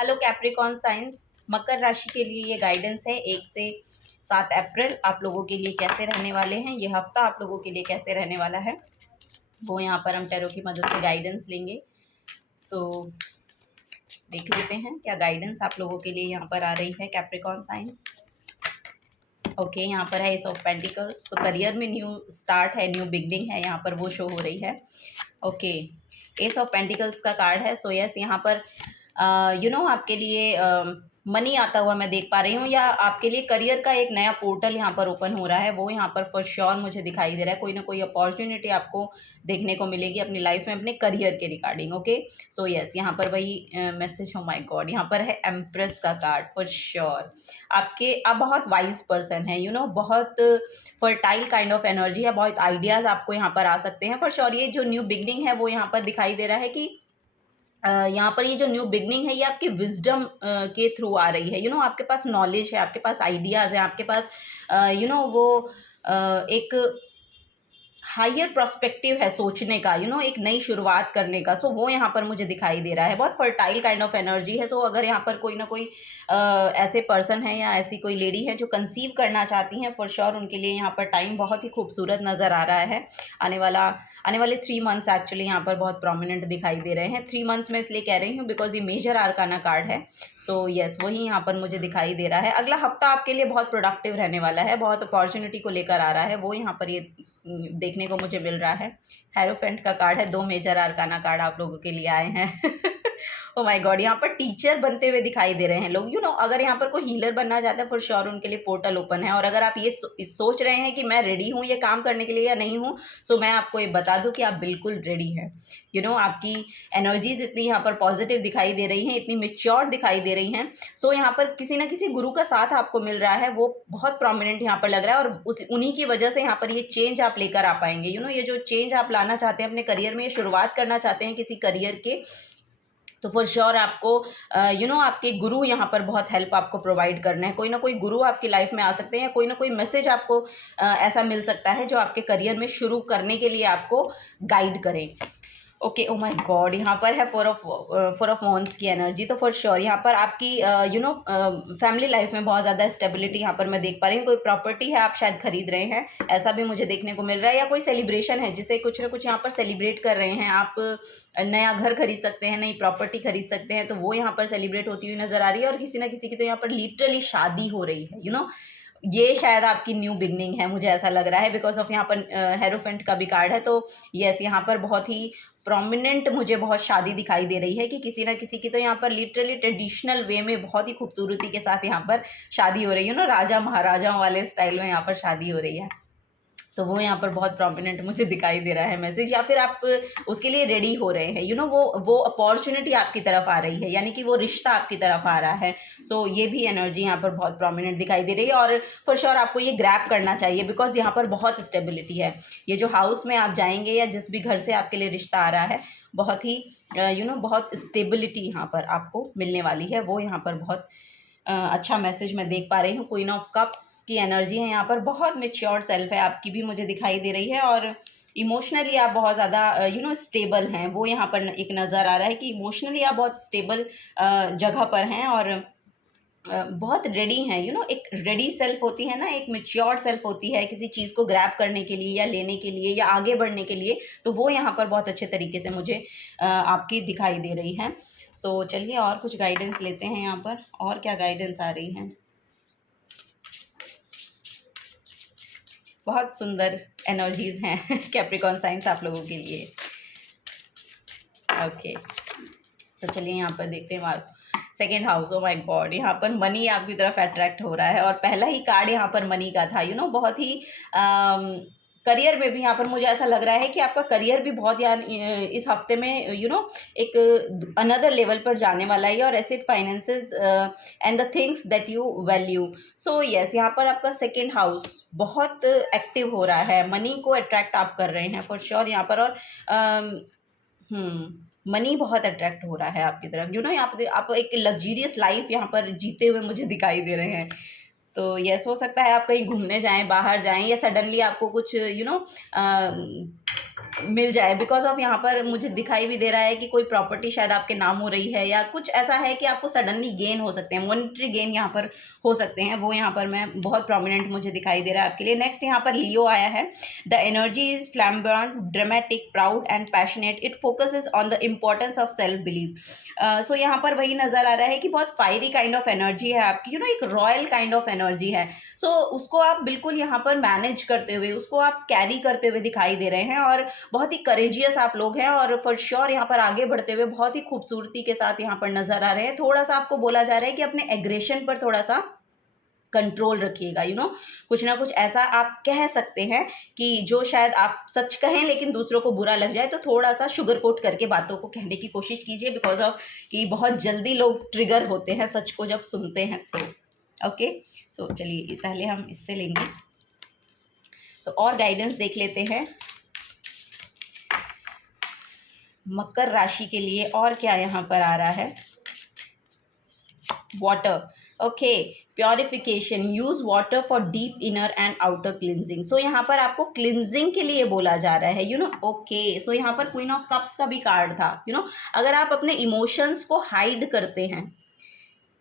Hello Capricorn science, मकर राशि के लिए ये गाइडेंस है 1 से 7 अप्रैल आप लोगों के लिए कैसे रहने वाले हैं। ये हफ्ता आप लोगों के लिए कैसे रहने वाला है वो यहाँ पर हम टैरो की मदद से गाइडेंस लेंगे। सो देख लेते हैं क्या गाइडेंस आप लोगों के लिए यहाँ पर आ रही है कैप्रिकॉन साइंस। ओके, यहाँ पर है एस ऑफ पेंटिकल्स, तो करियर में न्यू स्टार्ट है, न्यू बिगनिंग है, यहाँ पर वो शो हो रही है। ओके, एस ऑफ पेंटिकल्स का कार्ड है। सो यस, यहाँ पर आपके लिए मनी आता हुआ मैं देख पा रही हूँ, या आपके लिए करियर का एक नया पोर्टल यहाँ पर ओपन हो रहा है, वो यहाँ पर फॉर श्योर मुझे दिखाई दे रहा है। कोई ना कोई अपॉर्चुनिटी आपको देखने को मिलेगी अपनी लाइफ में अपने करियर के रिगार्डिंग। ओके, सो यस, यहाँ पर वही मैसेज, हो माय गॉड, यहाँ पर है एम्प्रेस का कार्ड फॉर श्योर। आप बहुत वाइज पर्सन हैं, बहुत फर्टाइल काइंड ऑफ एनर्जी है, बहुत आइडियाज़ आपको यहाँ पर आ सकते हैं फॉर श्योर। ये जो न्यू बिगनिंग है वो यहाँ पर दिखाई दे रहा है कि यहाँ पर ये जो न्यू बिगनिंग है ये आपकी विजडम के थ्रू आ रही है। आपके पास नॉलेज है, आपके पास आइडियाज़ है, आपके पास वो एक हायर प्रोस्पेक्टिव है सोचने का, एक नई शुरुआत करने का। सो वो यहाँ पर मुझे दिखाई दे रहा है, बहुत फर्टाइल काइंड ऑफ एनर्जी है। सो अगर यहाँ पर कोई ना कोई ऐसे पर्सन है या ऐसी कोई लेडी है जो कंसीव करना चाहती हैं, फॉर श्योर उनके लिए यहाँ पर टाइम बहुत ही खूबसूरत नज़र आ रहा है। आने वाले 3 मंथ्स एक्चुअली यहाँ पर बहुत प्रोमिनेंट दिखाई दे रहे हैं। 3 मंथ्स में इसलिए कह रही हूँ बिकॉज ये मेजर आर्काना कार्ड है। सो यस, वही यहाँ पर मुझे दिखाई दे रहा है। अगला हफ्ता आपके लिए बहुत प्रोडक्टिव रहने वाला है, बहुत अपॉर्चुनिटी को लेकर आ रहा है, वो यहाँ पर ये देखने को मुझे मिल रहा है। हेरोफेंट का कार्ड है, 2 मेजर आर्काना कार्ड आप लोगों के लिए आए हैं। ओ माय गॉड, यहाँ पर टीचर बनते हुए दिखाई दे रहे हैं लोग। अगर यहाँ पर कोई हीलर बनना चाहता है फॉर श्योर उनके लिए पोर्टल ओपन है। और अगर आप ये सोच रहे हैं कि मैं रेडी हूँ ये काम करने के लिए या नहीं हूँ, सो मैं आपको ये बता दूँ कि आप बिल्कुल रेडी हैं। आपकी एनर्जीज इतनी यहाँ पर पॉजिटिव दिखाई दे रही हैं, इतनी मेच्योर दिखाई दे रही हैं। सो यहाँ पर किसी ना किसी गुरु का साथ आपको मिल रहा है, वो बहुत प्रोमिनेंट यहाँ पर लग रहा है, और उन्हीं की वजह से यहाँ पर ये चेंज आप लेकर आ पाएंगे। ये जो चेंज आप लाना चाहते हैं अपने करियर में, ये शुरुआत करना चाहते हैं किसी करियर के, तो फॉर श्योर आपको आपके गुरु यहाँ पर बहुत हेल्प आपको प्रोवाइड करना है। कोई ना कोई गुरु आपकी लाइफ में आ सकते हैं, या कोई ना कोई मैसेज आपको ऐसा मिल सकता है जो आपके करियर में शुरू करने के लिए आपको गाइड करें। ओके, ओ माय गॉड, यहाँ पर है फोर ऑफ वॉन्ड्स की एनर्जी। तो फॉर श्योर यहाँ पर आपकी फैमिली लाइफ में बहुत ज़्यादा स्टेबिलिटी यहाँ पर मैं देख पा रही हूँ। कोई प्रॉपर्टी है आप शायद खरीद रहे हैं, ऐसा भी मुझे देखने को मिल रहा है, या कोई सेलिब्रेशन है जिसे कुछ ना कुछ यहाँ पर सेलिब्रेट कर रहे हैं आप। नया घर खरीद सकते हैं, नई प्रॉपर्टी खरीद सकते हैं, तो वो यहाँ पर सेलिब्रेट होती हुई नजर आ रही है। और किसी ना किसी की तो यहाँ पर लिटरली शादी हो रही है। ये शायद आपकी न्यू बिगनिंग है, मुझे ऐसा लग रहा है, बिकॉज ऑफ यहाँ पर हेरोफेंट का भी कार्ड है। तो यस, यहाँ पर बहुत ही प्रोमिनेंट मुझे बहुत शादी दिखाई दे रही है कि किसी ना किसी की तो यहाँ पर लिटरली ट्रेडिशनल वे में बहुत ही खूबसूरती के साथ यहाँ पर शादी हो रही है। राजा महाराजाओं वाले स्टाइल में यहाँ पर शादी हो रही है। तो वो यहाँ पर बहुत प्रोमिनेंट मुझे दिखाई दे रहा है मैसेज, या फिर आप उसके लिए रेडी हो रहे हैं। वो अपॉर्चुनिटी आपकी तरफ आ रही है, यानी कि वो रिश्ता आपकी तरफ आ रहा है। सो ये भी एनर्जी यहाँ पर बहुत प्रोमिनेंट दिखाई दे रही है, और फॉर श्योर आपको ये ग्रैब करना चाहिए बिकॉज यहाँ पर बहुत स्टेबिलिटी है। ये जो हाउस में आप जाएंगे या जिस भी घर से आपके लिए रिश्ता आ रहा है, बहुत ही बहुत स्टेबिलिटी यहाँ पर आपको मिलने वाली है। वो यहाँ पर बहुत अच्छा मैसेज मैं देख पा रही हूँ। क्वीन ऑफ कप्स की एनर्जी है यहाँ पर, बहुत मेच्योर सेल्फ है आपकी भी मुझे दिखाई दे रही है, और इमोशनली आप बहुत ज़्यादा स्टेबल हैं। वो यहाँ पर एक नज़र आ रहा है कि इमोशनली आप बहुत स्टेबल जगह पर हैं, और बहुत रेडी हैं। एक रेडी सेल्फ होती है ना, एक मेच्योर सेल्फ होती है किसी चीज़ को ग्रैब करने के लिए या लेने के लिए या आगे बढ़ने के लिए, तो वो यहाँ पर बहुत अच्छे तरीके से मुझे आपकी दिखाई दे रही है। सो चलिए और कुछ गाइडेंस लेते हैं यहाँ पर, और क्या गाइडेंस आ रही है। बहुत सुंदर एनर्जीज हैं कैप्रिकॉन साइंस आप लोगों के लिए। ओके, सो चलिए यहाँ पर देखते हैं second house. Oh my God, यहाँ पर मनी आपकी तरफ अट्रैक्ट हो रहा है, और पहला ही कार्ड यहाँ पर मनी का था। बहुत ही करियर में भी यहाँ पर मुझे ऐसा लग रहा है कि आपका करियर भी बहुत इस हफ्ते में एक अनदर लेवल पर जाने वाला है, और asset finances and the things that you value. So yes, यहाँ पर आपका सेकेंड हाउस बहुत एक्टिव हो रहा है, मनी को अट्रैक्ट आप कर रहे हैं फॉर श्योर यहाँ पर। और मनी बहुत अट्रैक्ट हो रहा है आपकी तरफ। आप एक लग्जरियस लाइफ यहाँ पर जीते हुए मुझे दिखाई दे रहे हैं। तो यस, हो सकता है आप कहीं घूमने जाएं, बाहर जाएं, या सडनली आपको कुछ मिल जाए, बिकॉज ऑफ यहाँ पर मुझे दिखाई भी दे रहा है कि कोई प्रॉपर्टी शायद आपके नाम हो रही है, या कुछ ऐसा है कि आपको सडनली गेन हो सकते हैं, मॉनेटरी गेन यहाँ पर हो सकते हैं, वो यहाँ पर मैं बहुत प्रोमिनेंट मुझे दिखाई दे रहा है आपके लिए। नेक्स्ट यहाँ पर लियो आया है। The energy is flamboyant, dramatic, proud and passionate, it focuses on the importance of self believe. So यहाँ पर वही नज़र आ रहा है कि बहुत फायरी काइंड ऑफ एनर्जी है आपकी, एक रॉयल काइंड ऑफ एनर्जी है। सो उसको आप बिल्कुल यहाँ पर मैनेज करते हुए, उसको आप कैरी करते हुए दिखाई दे रहे हैं, और बहुत ही करेजियस आप लोग हैं, और फॉर श्योर यहाँ पर आगे बढ़ते हुए बहुत ही खूबसूरती के साथ यहाँ पर नजर आ रहे हैं। थोड़ा सा आपको बोला जा रहा है कि अपने एग्रेशन पर थोड़ा सा कंट्रोल रखिएगा, कुछ ना कुछ ऐसा आप कह सकते हैं कि जो शायद आप सच कहें लेकिन दूसरों को बुरा लग जाए, तो थोड़ा सा शुगर कोट करके बातों को कहने की कोशिश कीजिए, बिकॉज ऑफ कि बहुत जल्दी लोग ट्रिगर होते हैं सच को जब सुनते हैं तो। ओके, सो चलिए पहले हम इससे लेंगे, तो और गाइडेंस देख लेते हैं मकर राशि के लिए और क्या यहाँ पर आ रहा है। Water, okay, purification, use water for deep inner and outer cleansing. So यहाँ पर आपको क्लिनजिंग के लिए बोला जा रहा है, ओके। सो यहाँ पर क्वीन ऑफ कप्स का भी कार्ड था, अगर आप अपने इमोशंस को हाइड करते हैं,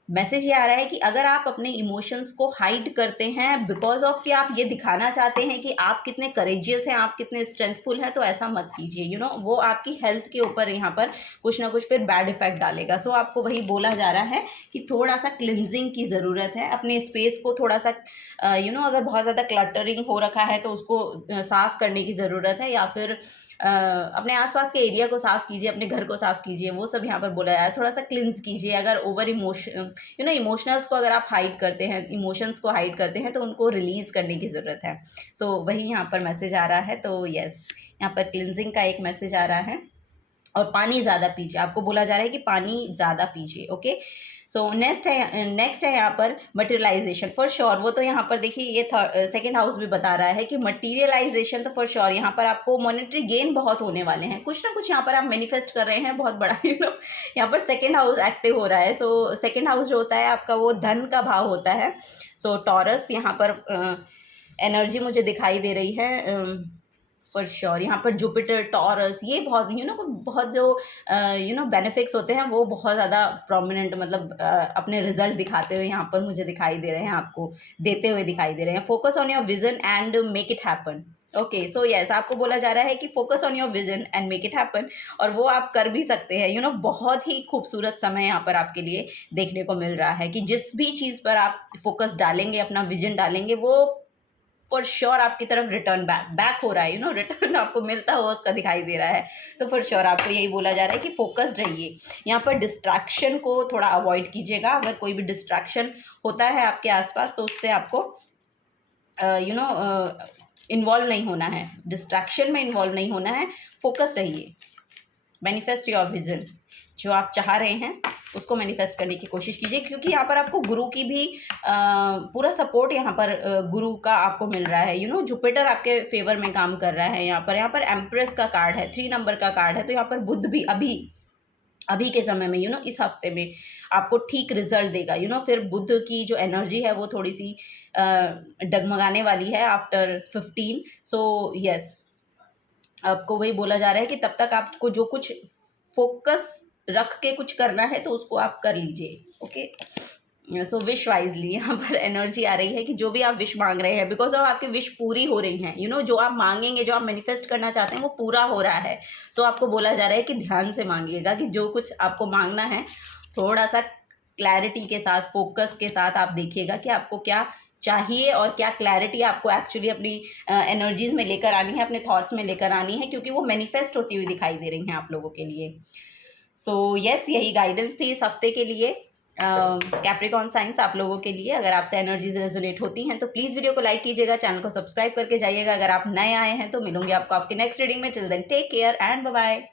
मैसेज ये आ रहा है कि अगर आप अपने इमोशंस को हाइड करते हैं बिकॉज ऑफ कि आप ये दिखाना चाहते हैं कि आप कितने करेजियस हैं, आप कितने स्ट्रेंथफुल हैं, तो ऐसा मत कीजिए, वो आपकी हेल्थ के ऊपर यहाँ पर कुछ ना कुछ फिर बैड इफेक्ट डालेगा। सो आपको वही बोला जा रहा है कि थोड़ा सा क्लिनजिंग की ज़रूरत है, अपने स्पेस को थोड़ा सा अगर बहुत ज़्यादा क्लटरिंग हो रखा है तो उसको साफ़ करने की ज़रूरत है, या फिर अपने आसपास के एरिया को साफ़ कीजिए, अपने घर को साफ़ कीजिए, वो सब यहाँ पर बोला जाए। थोड़ा सा क्लिनज कीजिए। अगर ओवर इमोशनल्स को अगर आप हाइड करते हैं, इमोशंस को हाइड करते हैं, तो उनको रिलीज़ करने की ज़रूरत है। सो वही यहाँ पर मैसेज आ रहा है। तो यस, यहाँ पर क्लिनजिंग का एक मैसेज आ रहा है, और पानी ज़्यादा पीजिए, आपको बोला जा रहा है कि पानी ज़्यादा पीजिए। ओके, सो नेक्स्ट है यहाँ पर मटेरियलाइजेशन, फॉर श्योर। वो तो यहाँ पर देखिए ये सेकंड हाउस भी बता रहा है कि मटेरियलाइजेशन तो फॉर श्योर यहाँ पर आपको मॉनेटरी गेन बहुत होने वाले हैं, कुछ ना कुछ यहाँ पर आप मैनिफेस्ट कर रहे हैं बहुत बड़ा, यहाँ पर सेकंड हाउस एक्टिव हो रहा है। सो सेकंड हाउस जो होता है आपका, वो धन का भाव होता है। सो टॉरस यहाँ पर एनर्जी मुझे दिखाई दे रही है फॉर श्योर। यहाँ पर जुपिटर, टॉरस, ये बहुत बहुत जो बेनिफिट्स होते हैं वो बहुत ज़्यादा प्रोमिनेंट, मतलब अपने रिजल्ट दिखाते हुए यहाँ पर मुझे दिखाई दे रहे हैं, आपको देते हुए दिखाई दे रहे हैं। Focus on your vision and make it happen. Okay, so yes, आपको बोला जा रहा है कि focus on your vision and make it happen, और वो आप कर भी सकते हैं। बहुत ही खूबसूरत समय यहाँ पर आपके लिए देखने को मिल रहा है कि जिस भी चीज़ पर आप फोकस डालेंगे, अपना विजन डालेंगे, वो फॉर श्योर आपकी तरफ रिटर्न बैक हो रहा है, रिटर्न आपको मिलता हुआ उसका दिखाई दे रहा है। तो फॉर श्योर आपको यही बोला जा रहा है कि फोकस्ड रहिए। यहाँ पर डिस्ट्रैक्शन को थोड़ा अवॉइड कीजिएगा। अगर कोई भी डिस्ट्रैक्शन होता है आपके आसपास, तो उससे आपको इन्वॉल्व नहीं होना है, डिस्ट्रैक्शन में इन्वॉल्व नहीं होना है, फोकस रहिए। मैनिफेस्ट योर विजन, जो आप चाह रहे हैं उसको मैनिफेस्ट करने की कोशिश कीजिए, क्योंकि यहाँ पर आपको गुरु की भी पूरा सपोर्ट यहाँ पर गुरु का आपको मिल रहा है। जुपिटर आपके फेवर में काम कर रहा है। यहाँ पर एम्प्रेस का कार्ड है, 3 नंबर का कार्ड है। तो यहाँ पर बुध भी अभी के समय में इस हफ्ते में आपको ठीक रिजल्ट देगा। फिर बुध की जो एनर्जी है वो थोड़ी सी डगमगाने वाली है आफ्टर 15। सो यस, आपको वही बोला जा रहा है कि तब तक आपको जो कुछ फोकस रख के कुछ करना है तो उसको आप कर लीजिए। Okay, so wish wisely. यहाँ पर एनर्जी आ रही है कि जो भी आप विश मांग रहे हैं, बिकॉज ऑफ आपकी विश पूरी हो रही हैं। जो आप मांगेंगे, जो आप मैनिफेस्ट करना चाहते हैं, वो पूरा हो रहा है। सो आपको बोला जा रहा है कि ध्यान से मांगिएगा, कि जो कुछ आपको मांगना है थोड़ा सा क्लैरिटी के साथ, फोकस के साथ आप देखिएगा कि आपको क्या चाहिए और क्या क्लैरिटी आपको एक्चुअली अपनी एनर्जीज में लेकर आनी है, अपने थॉट्स में लेकर आनी है, क्योंकि वो मैनिफेस्ट होती हुई दिखाई दे रही हैं आप लोगों के लिए। सो यस, यही गाइडेंस थी इस हफ्ते के लिए कैप्रिकॉर्न साइंस आप लोगों के लिए। अगर आपसे एनर्जीज रेजोनेट होती हैं तो प्लीज़ वीडियो को लाइक कीजिएगा, चैनल को सब्सक्राइब करके जाइएगा। अगर आप नए आए हैं तो मिलूंगी आपको आपके नेक्स्ट रीडिंग में। Till then take care and bye bye.